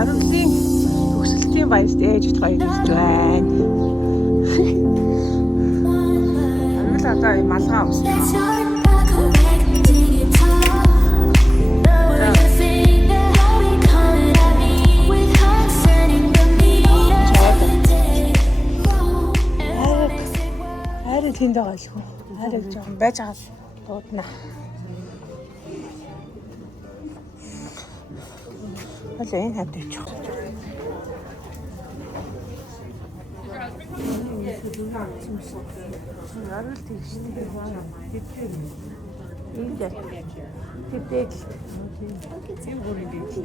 Оргилын төгсөлтийн баярт ээжид хоёр ирж байна. Оргил одоо малгай авсан. Харин тэнд байгаа л хөө. Харин жоохон байж байгаа л дуудана. Хөөе энэ хатаач. Ярил тийштэй байна. Ингээд тэтэл. Тийм бүрийн дээл.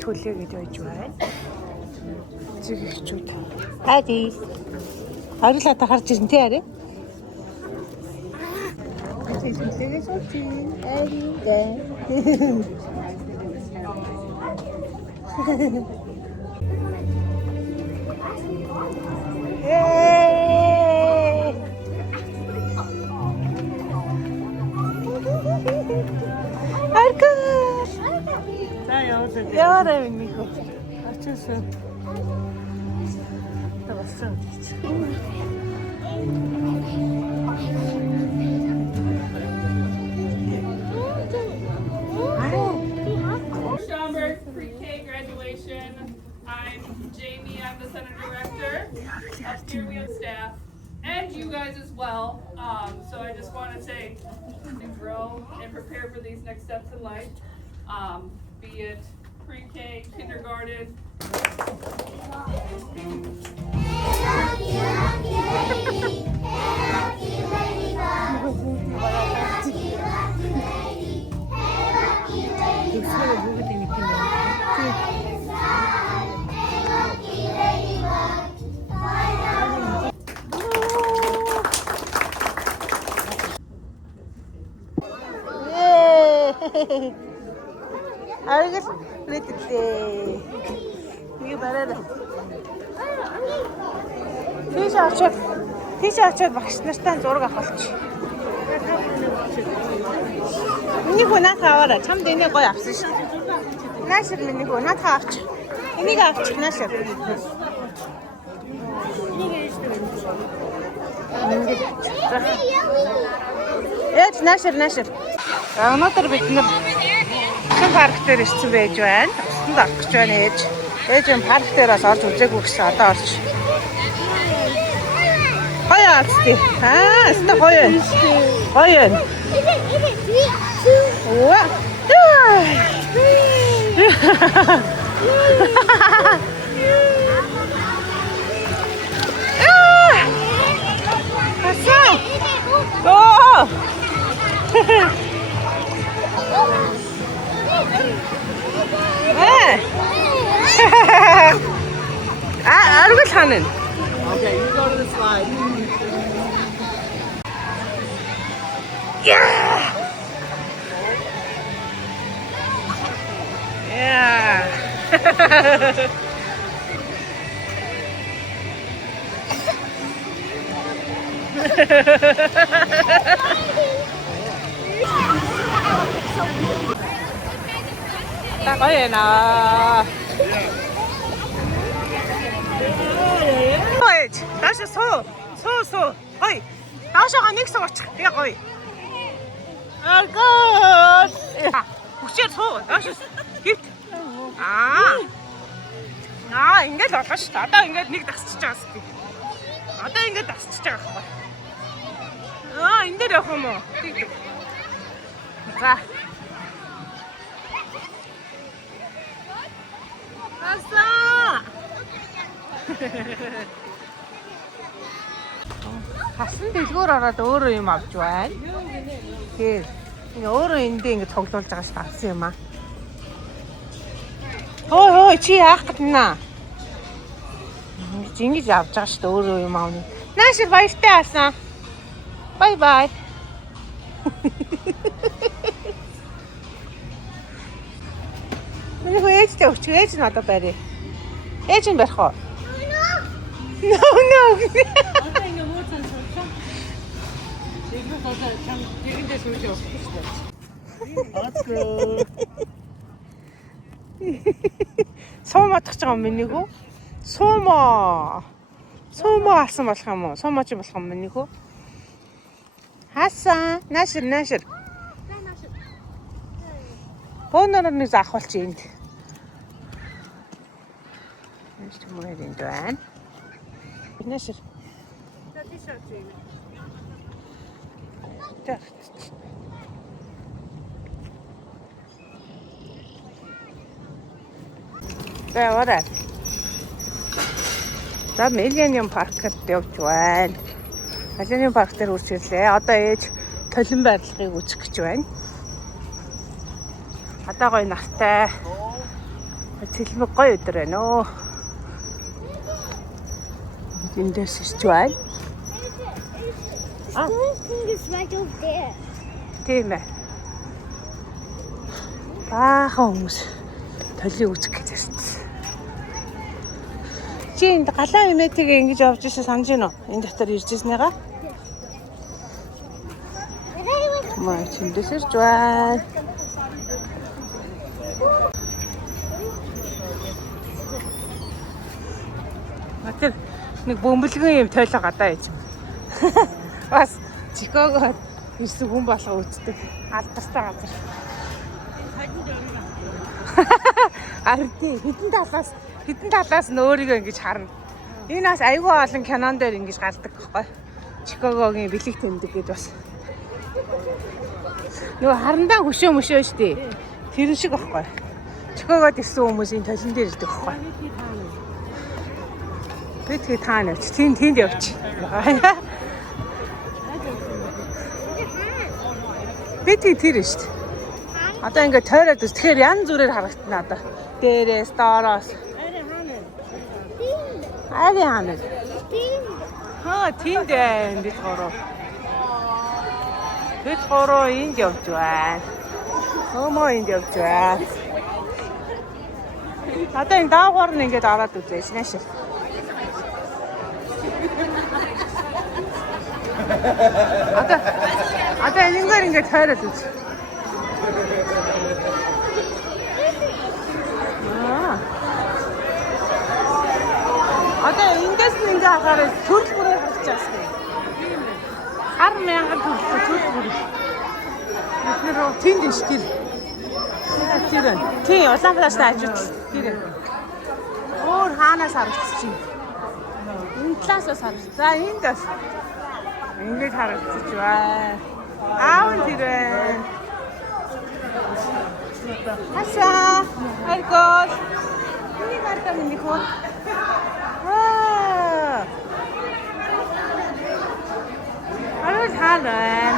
Төлөө гэж ойж байна. Зэгчүүд. Хади. Харилаа та харж ирэн тий арай. Төлөөгээ суучих. Арингээ. Аркаш. Яарэ минийхөө. Ачаасан. Тавсан гэж. Schaumburg Pre-K graduation. I'm Jamie. I'm the center director. Up here we have staff and you guys as well. So I just want to say, grow and prepare for these next steps in life. Be it pre-K, kindergarten. Аргал нэттэй. Юу бараад. Тийш очоод багш нартай зураг авах болчих. Энийг унаад аваарай. Чамд энийг гоё авсан шүү. Наашир миний унаад авч. Энийг авчих наашир. Ээж наашир. Өнөөдөр бид нар парк дээр ирсэн байж байна. Усанд орох гэж байна ээж. Ээж энэ парк дээрээс орж үзээгүй гэсэн одоо орж. Гоё аасти. Өстө гоё. Уа. Аса. Оо. Аргал ханаа. Okay, you go to the slide. Yeah. Ta có gì nào? Ой, 다시 소. 어이. 나셔가 닉스 왔지. 야, 어이. 아이고. 야, 혹시 소. 다시 깁. ингээд болох шүү дээ. Одоо ингээд нэг дасчих чаас тий. Одоо ингээд дасчих байгаа байхгүй. Энэ дээр явах юм уу? Тэг. За. Аса. Хасан дэлгүүр ороод өөрөө юм авч байна. Тэгэхээр ингээ өөрөө эндээ ингээ цуглуулж байгаа шүү дээ. Авсан юм аа. Хөөе чи яах гэж байна? Ингэж авч байгаа шүү дээ өөрөө юм аавны. Наашир баяртай алсан. Бай. Миний ээжтэй өгч ээж нь одоо барь. Ээж нь барих уу? No. Одоо ингээ муу цан цуглаа. Let's go. Суумадах байгаа юм минийг үү? Суумо алсан болох юм уу? Суумооч болох юм минийг үү? Хасан, наашир. Бөөнөр нэг заахвал чи энд. Энд мөр энд байна. Наашир. За орой. За Millennium Park-д явж байна. Millennium Park дээр үргэлжлээ. Одоо ээж толин байрлагыг үзэх гэж байна. Одоо гоё нартай. Цэлмэг гоё өдөр байна өө. Эндээс ирж байна. Тийм ээ. Баахан хүмүүс толийг үзэх гэж байсан. Чи энд галаа имэтийг ингэж явж ирсэн санаж байна уу? Энэ дотор ирж ирснээгаа. Маа чиндээс ирж байна. Матер нэг бөмбөлгөн юм тойлоо гадаа яж. Бас Чикагод ирсэн хүн болго үздэг алдартай газар. Харин хэдэн талаас нь өөрийгөө ингэж харна. Энэ бас айгүй олон кинон дээр ингэж гардаг байхгүй. Чикагогийн бэлэг тэмдэг гэдээ бас. Нөгөө харандаа хөшөө штий. Тэр шиг байхгүй. Чикагод ирсэн хүмүүс энэ толин дээр ирдэг байхгүй. Бэтгий таана ч тэнд явчих. Бэтгий тэр штий. Одоо ингээд тойроод үс. Тэгэхээр янз бүрээр харагдана одоо. Дээрээс, доороос. Ари ханаа. Тэнд байна бид гурав. Бид гурав энд явж байна. Хөөмөө энд явж байна. Одоо энэ даагуур нь ингээд аваад үзээш наашир. Одоо энэгээр ингээд тойроод үз. Одоо эндээс нь ингээ харахаар төрөл бүрээр харагдаж байна. Хар мянган төрөл бүр. Бид нэр тэнд ш тэр. Тэр байна. Тий, Улаанбаатарт ажиж тэр. Өөр хаанаас харагдчих чинь. Энэ талаас харагдчих. За энд бас ингээд харагдчих байна. Аав тэр байна. Хаса, хайгол. Энийг ардаа минь хөө. Арай хаалаа.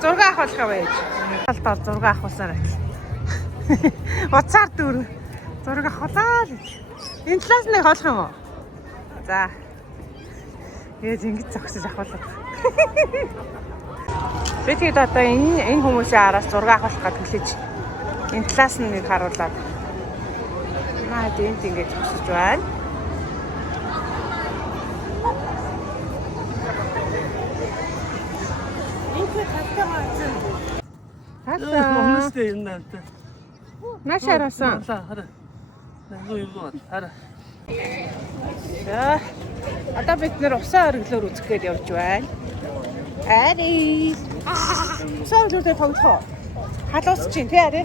Зураг авах болох байж. Талдаар зураг авахсаар байл. Уцаар дүүр. Зураг авахлаа л. Энэ талаас нэг холох юм уу? За. Яаж ингэж зогсож авахлаа. Бид одоо энэ хүмүүсийн араас зураг авах гэж хүлээж энэ талаас нь нэг харуулад. Наад энд ингэж зогсож байна. Монстэй юм байна. Машарасан. Хараа. Наа юу хараа. За. Одоо бид нэр усан оргилоор үзэх гээд явж байна. Ари. Усан оргилоор тоглох. Халуус чинь тий ари.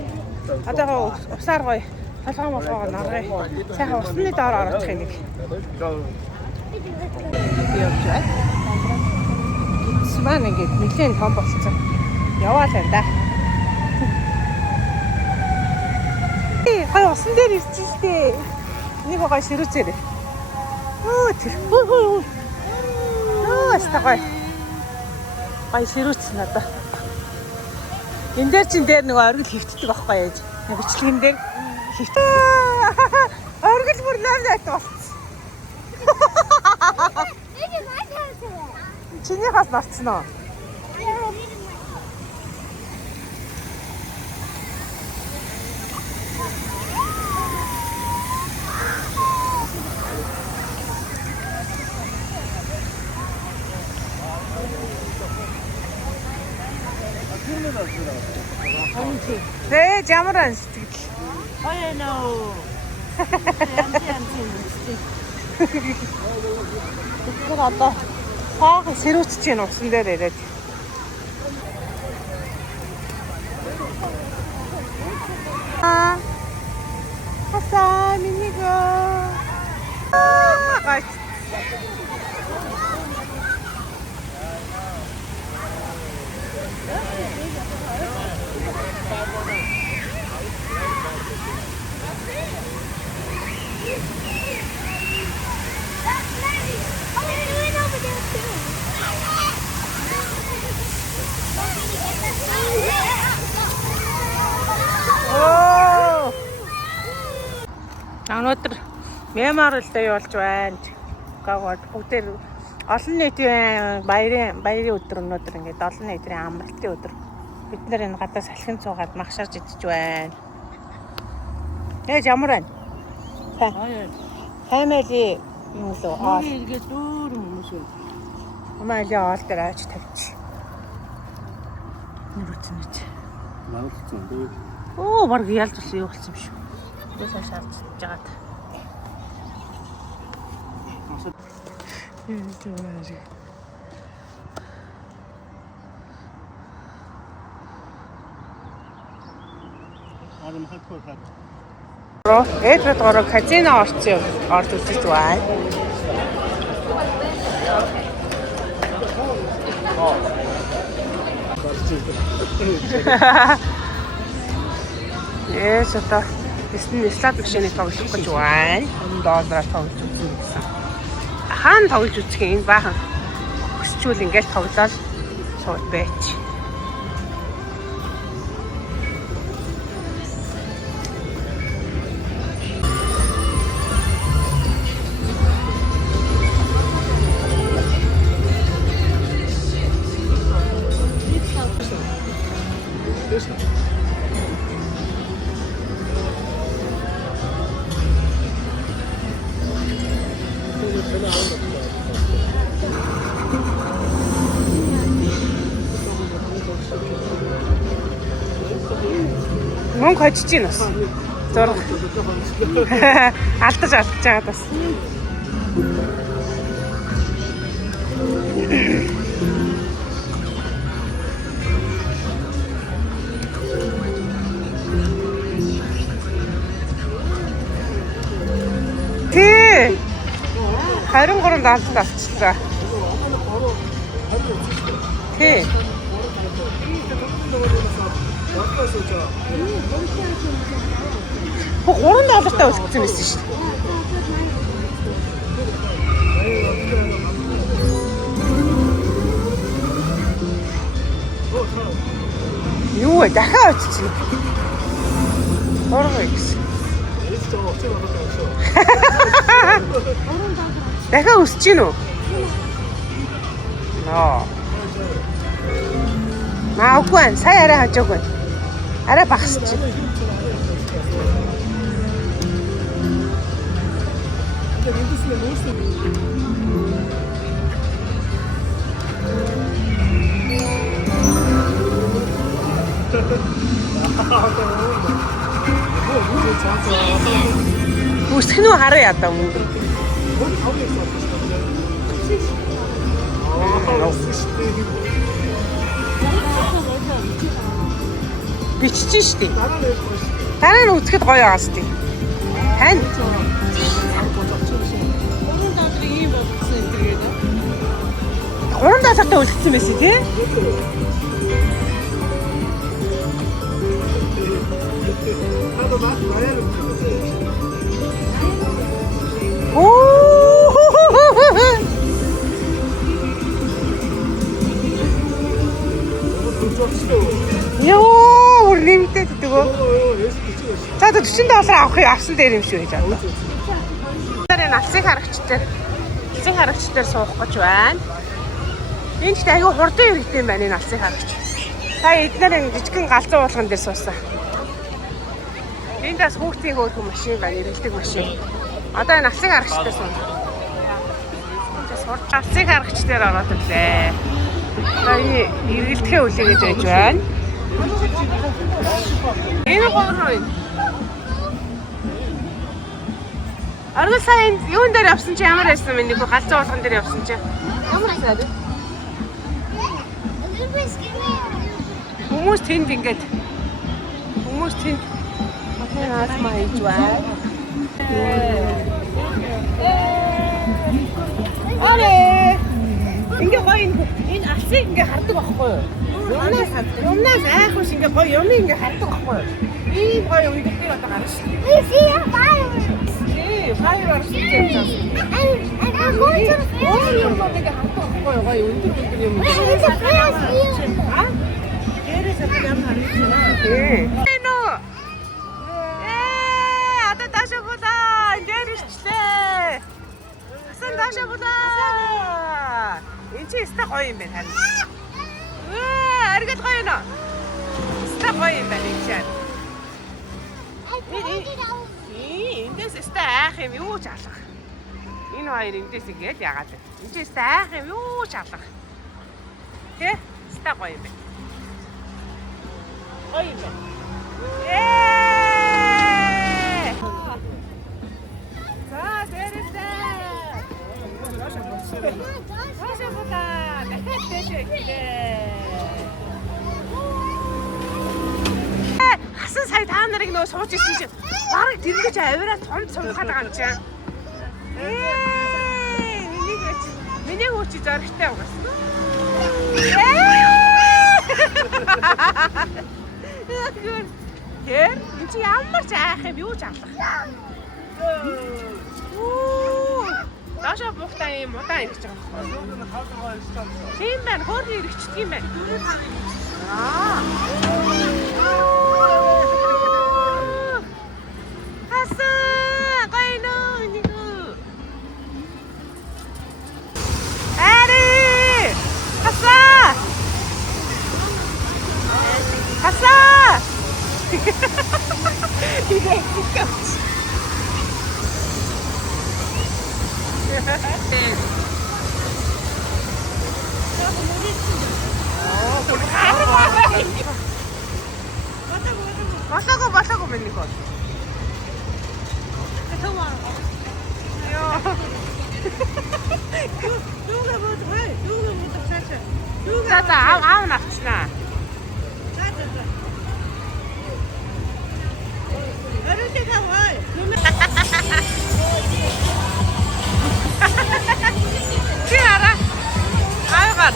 Одоо усаар гоё толгоо наргай. Сайхан усны доор орочих юм нэг. Явж байна. Сман ингээд нэлээд том болцсон. Яваал энэ да. Гай усан дээр ирчих штэ. Нэг гой ширүүцээрээ. Оо тэр. Стагай. Гай ширүүц надаа. Энд дээр чин дээр нэг оргил хөвтдөг байхгүй яаж. Нэг бичлэгэн дээр хөвт. Оргил бүр лавлаад болцсон. Чиний хас нарцсан уу? 네, 자물안 스틱. I know. 이거 나다. 아, 새로 치진 없은데 내래. 아, 아싸, 미니가. 아, 맛있. Өнөөдөр мемориалтай явуулж байна. Гагууд бүгдээр олон нийтийн баярын өдөр өнөөдөр ингээд олон нийтийн амралтын өдөр. Бид нэр энэ гадаа салхин цуугаад магшаарж идэж байна. Яаж ямар байна? Хэмэли юм лөө. 이게 뚜루 무슨. Амаали оол дээр ааж тавьчих. Нүрүцэн гэж. Оо, баг ялж болсон юу болсон юм шүү. Тэсээ шаардж жагаад. Эдред ороо казино орж үзэж байна. Сото слот машиныг тоглох гэж байна. $1 тоглож үзье гэсэн. Хаана тоглож үзэх юм баахан өсчүүл ингээл тоглоод сууд байж. Мөнгө хожиж гин бас. Зураг. Алдаж байгаа бас. Тий. 23-нд авчихлаа. Тий. $3-тай үлдсэн байсан шүү дээ. Юу вэ? Дахиад очсон. Оргоо гэсэн. Дахиад өсөж гин үү? Ноо. Наагүй байна. Сая арай хажаагүй. Арай багасч. Үсэх нь хараа ядаа юм. Бичиж штий. Дараа нь үзэхэд гоё байгаа штий. Тань. $3-тай үлдсэн байсан тий? Йоо, бүр нэмтэй гэдэг үү? За $40 авсан дээр юм шүү гэж бодлоо. Тэр алсыг харагчдаар суух гэж байна. Энд ч аягүй хурдан иргэдэг юм байна энэ алсыг харагч. Та эдгээр энэ жижигхэн галзуу уулган дээр суусан. Энд бас хүүхдийн хөөрхөн машин байна, ирэлдэг машин. Одоо энэ алсыг харагчдаар суuna. Энд бас алсыг харагчдаар ороод ирлээ. эргэлдэхээ үлээ гэж байж байна. Энэ гоо. Аргал сайн юун дээр явсан чи ямар байсан бэ? Нэг галзуу болгон дээр явсан чи. Ямар байсан бэ? Хүмүүс тэнд ингээд. Хүмүүс тэнд асма хийж байна. Орэ. Ингээ гоё энэ алсыг ингээ хардаг байхгүй юу? Юмнаас айхвш ингээ гоё юм ингээ хардаг байхгүй юу? Ийм гоё үедээ одоо гарна шүү. Fireworks гэж байна. I'm going to the fireworks. Юм нэг хатдаг байхгүй юу? Гоё өндөр юм. Дээрээс юм харагдана. Нөө. Одоо таашаа булаа. Дээр ирчлээ. Асан таашаа булаа. Энд чи өстой гоё юм байна харин. Аргал гоё нөө. Өстой гоё юм байна энэ чинь. Эндээс өстой айх юм юу ч алах. Энэ хоёр эндээс ингээд яагаад вэ? Энд чинь өстой айх юм юу ч алах. Тэ? Өстой гоё юм байна. Гоё юм байна. За, дээрээ. Хашаа булаа. Дахиад дэшээ гэлээ. Хасан сая та нарыг нөө сууж ирсэн чинь бараг тэрлэж авираа томд сумхаад байгаа юм чинь. Миний хүч зоригтой угаас. Гэр энэ чи ямар ч айх юм юу ч авлах. Даашаа бухтаа юм удаан ирж байгаа байхгүй. Тийм байна, хөөрхөн ирчихдэг юм байна. Хасан гайно нэг. Ари! Хасан! Хасан! Болоогүй мэн нэг бол. Юугаа бодгоо. Цаашаа. За аав навчнаа. За. Арилэг аваа. Чи ара. Аагаар.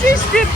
Sistir.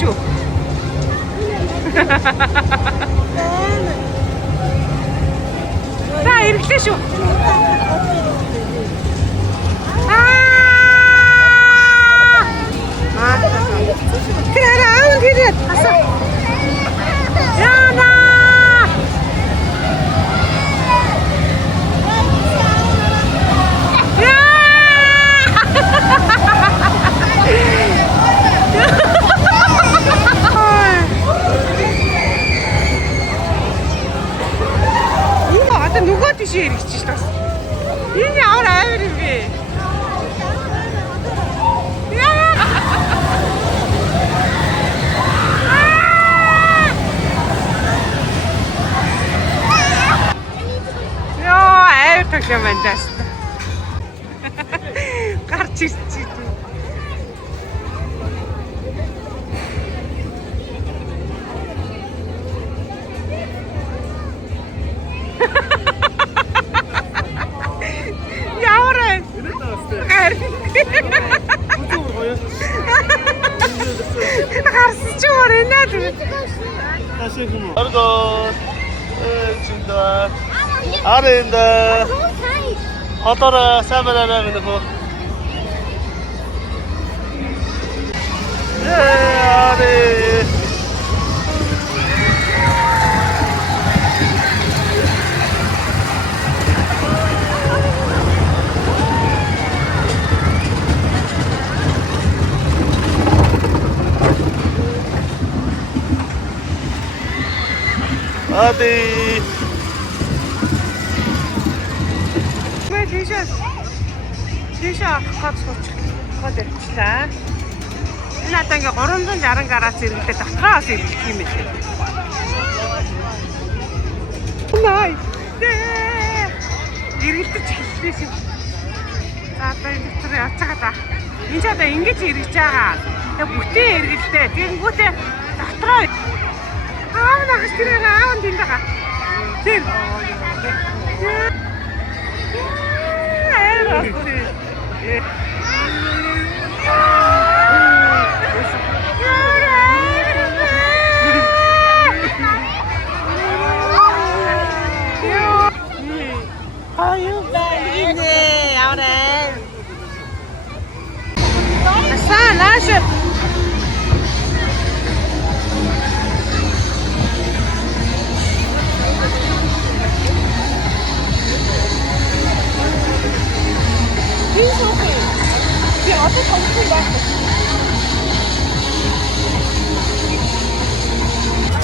шүү. За ирэхлээ шүү. дэс. Гарч ирчих. Яавраа. Гарсан ч өөр нэ. Арго. 진짜. 아래인데. 어떠라 사면하라 그러고. 아래. 아디. Мэ тийш хат сууч хад ирчихлээ. Энэ одоо ингээ 360 градус зэрэгтэй дотроос ирэх юм ээ. Най. Иргэлтэж хэллээ шүү. За одоо энэ дотор явцгаа да. Энд ч одоо ингэж иргэж байгаа. Тэгээ бүтэн иргэлтэй. Тэгэнгүүтээ дотроо аав нахас тэрээр аав энэ байгаа. Тэр.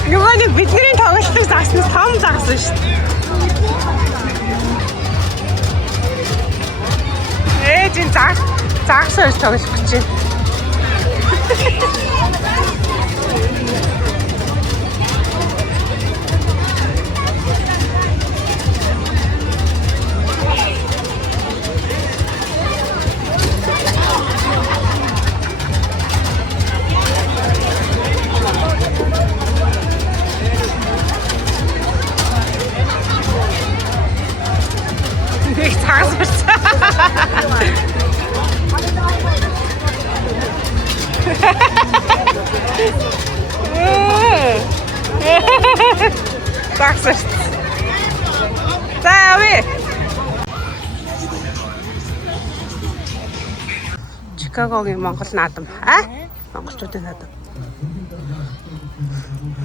Нөгөө бидний тоглолтыг загснаас том загсан шүү дээ. Ээжийн загсан тоглох гэж байна. Таксист. Заавь. Чикагогийн Монгол наадам. Монголчуудын наадам.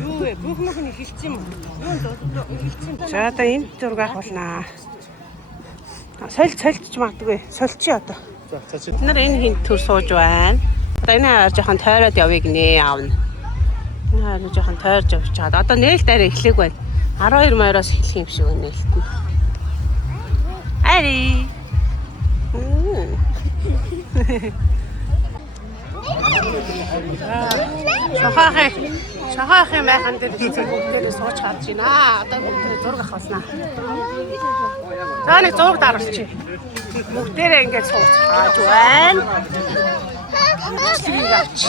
Юу вэ? Бүх мөхний хэлсэн юм. Юу За одоо энэ зураг авах болнаа. Сольч магадгүй. Сольчи одоо. Бид нар энэ хинт төр сууж байна. Одоо энэ хаяар жоохон тойроод явъя гинэ аавна. Энэ хаяар жоохон тойрж явж чаад. Одоо нээлт арай эхлэх байна. 12 морьоос эхлэх юм шиг байна нээлт нь. Ари. Шахахын байхын дээр бүгдээрээ сууж харж байна. Одоо бүгдээ зураг авах болснаа. За нэг зураг даруулчих. Бүгдээрээ ингэж сууж хааж байна. Бичлэгийг авч.